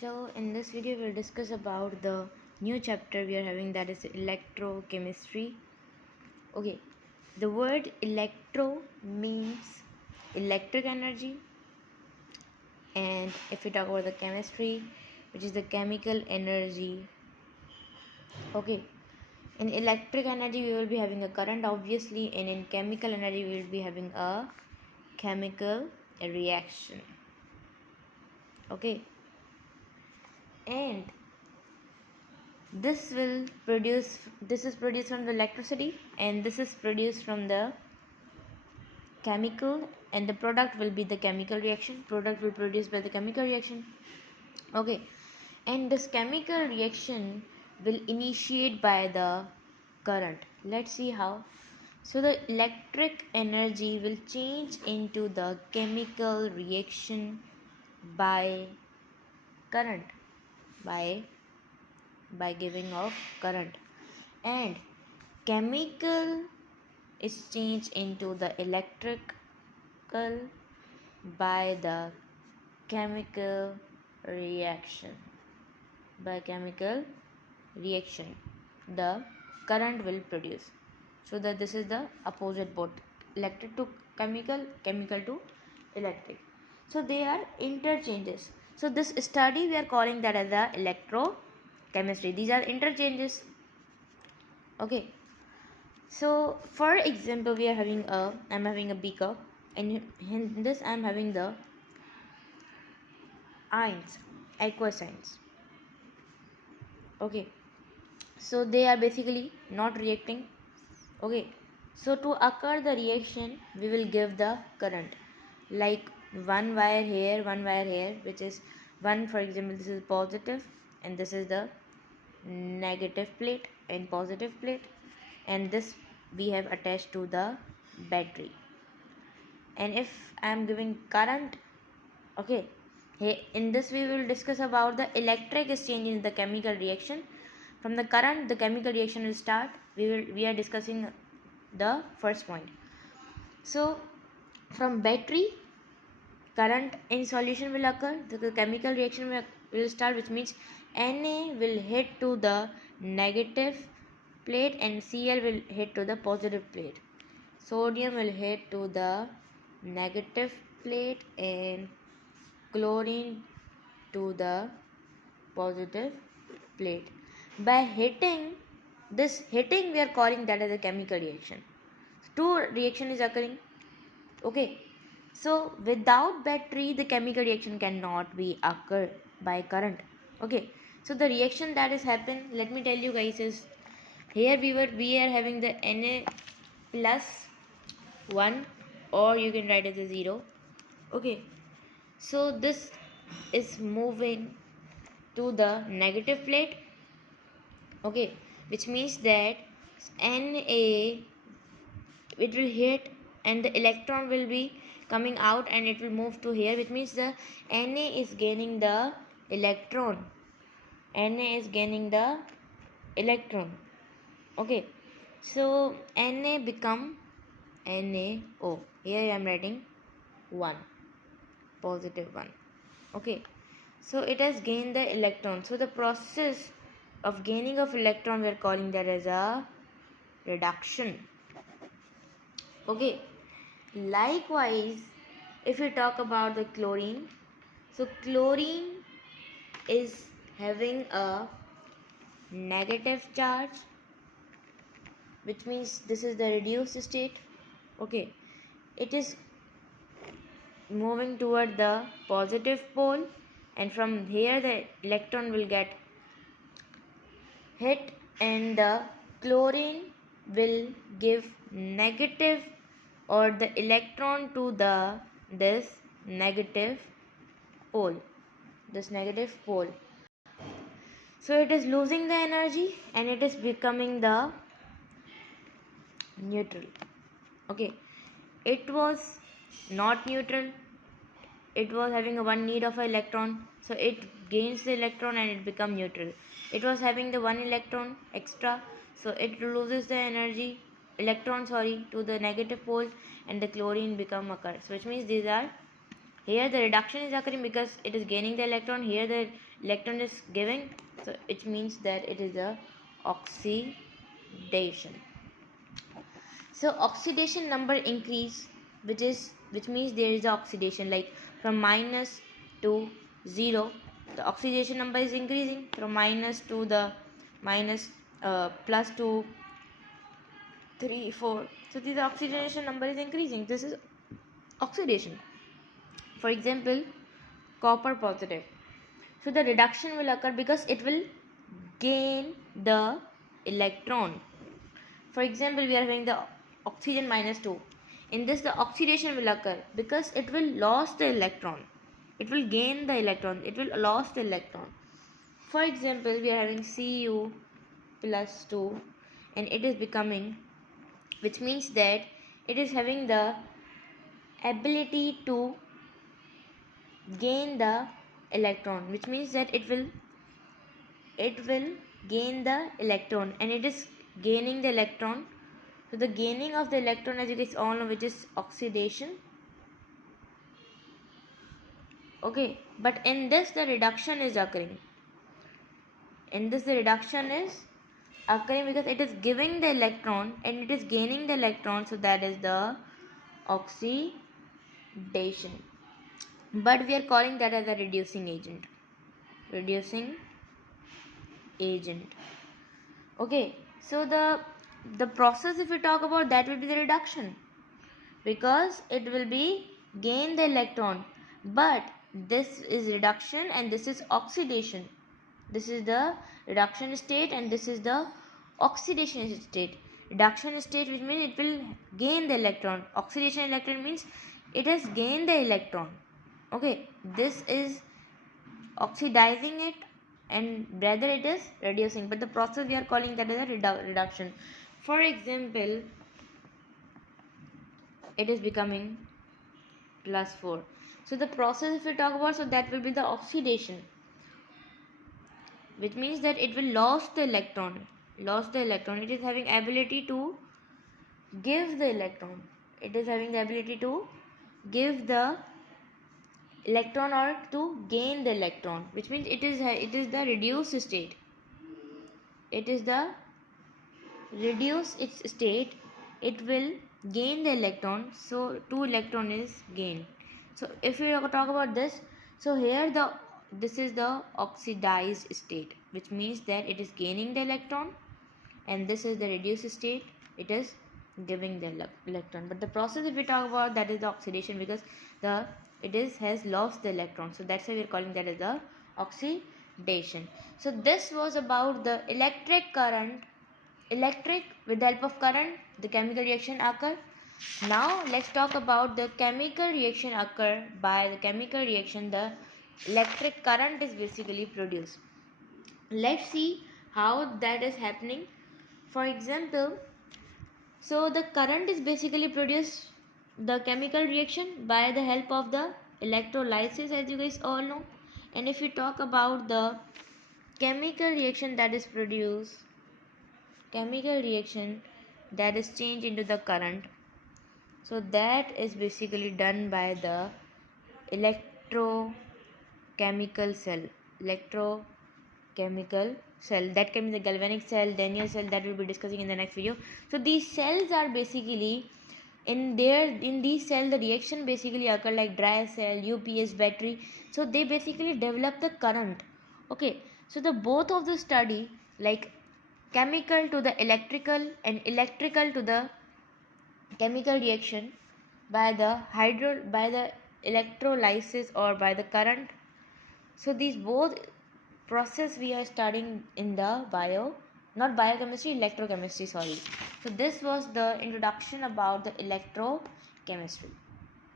So in this video we'll discuss about the new chapter we are having, that is electrochemistry. Okay, the word electro means electric energy, and if we talk about the chemistry, which is the chemical energy. Okay, in electric energy we will be having a current obviously, and in chemical energy we will be having a chemical reaction. Okay, and this is produced from the electricity, and this is produced from the chemical, and the product will be the chemical reaction. Product will produce by the chemical reaction. Okay, and this chemical reaction will initiate by the current. Let's see how. So the electric energy will change into the chemical reaction by current, by giving of current, and chemical is changed into the electrical by the chemical reaction. By chemical reaction, the current will produce. So that this is the opposite, both electric to chemical, chemical to electric. So they are interchanges. So this study we are calling that as the electrochemistry. These are interchanges. Okay. So for example, I'm having a beaker, and in this I'm having the ions, aqueous ions. Okay, so they are basically not reacting. Okay, so to occur the reaction, we will give the current, like one wire here, which is one, for example, this is positive and this is the negative plate and positive plate, and this we have attached to the battery. And if I am giving current, okay, in this we will discuss about the electric exchange in the chemical reaction. From the current, the chemical reaction will start. We are discussing the first point. So from battery, current in solution will occur. The chemical reaction will start, which means Na will hit to the negative plate and Cl will hit to the positive plate. Sodium will hit to the negative plate and chlorine to the positive plate. By hitting, this hitting we are calling that as a chemical reaction. Two reaction is occurring. Okay, so without battery the chemical reaction cannot be occur by current. Okay, so the reaction that is happen, let me tell you guys, is here we are having the Na plus 1, or you can write as a 0. Okay, so this is moving to the negative plate. Okay, which means that Na, it will hit and the electron will be coming out and it will move to here, which means the Na is gaining the electron. Na is gaining the electron. Okay, so Na become NaO. Here I am writing 1, positive 1. Okay, so it has gained the electron. So the process of gaining of electron, we are calling that as a reduction. Okay, likewise if we talk about the chlorine, so chlorine is having a negative charge, which means this is the reduced state. Okay, it is moving toward the positive pole, and from here the electron will get hit and the chlorine will give negative, or the electron to the this negative pole, so it is losing the energy and it is becoming the neutral. Okay, it was not neutral, it was having a one need of an electron, so it gains the electron and it become neutral. It was having the one electron extra, so it loses the energy electron to the negative pole, and the chlorine become occurs. So which means these are, here the reduction is occurring because it is gaining the electron, here the electron is giving, so it means that it is a oxidation. So oxidation number increase, which means there is a oxidation, like from minus to 0, the oxidation number is increasing. From minus to the minus plus to 3, 4, so the oxidation number is increasing. This is oxidation. For example, copper positive, so the reduction will occur because it will gain the electron. For example, we are having the oxygen minus 2. In this, the oxidation will occur because it will lose the electron. It will gain the electron. It will lose the electron. For example, we are having Cu plus 2 and it is becoming, which means that it is having the ability to gain the electron, which means that it will gain the electron, and it is gaining the electron. So the gaining of the electron, as you guys all know, which is oxidation. Okay, but in this the reduction is occurring. In this the reduction is occurring because it is giving the electron and it is gaining the electron, so that is the oxidation. But we are calling that as a reducing agent. Reducing agent. Okay, so the process, if we talk about, that will be the reduction, because it will be gain the electron, but this is reduction and this is oxidation. This is the reduction state and this is the oxidation state. Reduction state, which means it will gain the electron. Oxidation electron means it has gained the electron. Okay, this is oxidizing it and rather it is reducing, but the process we are calling that as a reduction. For example, it is becoming plus 4. So the process, if we talk about, so that will be the oxidation, which means that it will lose the electron. It is having ability to give the electron. It is having the ability to give the electron or to gain the electron, which means it is the reduced state. It is the reduced its state. It will gain the electron, so 2 electron is gained. So if we talk about this, so here this is the oxidized state, which means that it is gaining the electron, and this is the reduced state, it is giving the electron. But the process, if we talk about, that is the oxidation, because has lost the electron, so that's why we are calling that as the oxidation. So this was about the electric with the help of current, the chemical reaction occur. Now let's talk about the chemical reaction occur. By the chemical reaction, the electric current is basically produced. Let's see how that is happening. For example, so the current is basically produced, the chemical reaction, by the help of the electrolysis, as you guys all know. And if we talk about the chemical reaction that is produced, chemical reaction that is changed into the current, so that is basically done by the electrochemical cell. That can be the galvanic cell, Daniell cell, that we'll be discussing in the next video. So these cells are basically in these cells the reaction basically occur like dry cell, UPS, battery. So they basically develop the current. Okay, so the both of the study, like chemical to the electrical and electrical to the chemical reaction, by the electrolysis or by the current. So these both process we are studying in the electrochemistry, sorry. So this was the introduction about the electrochemistry.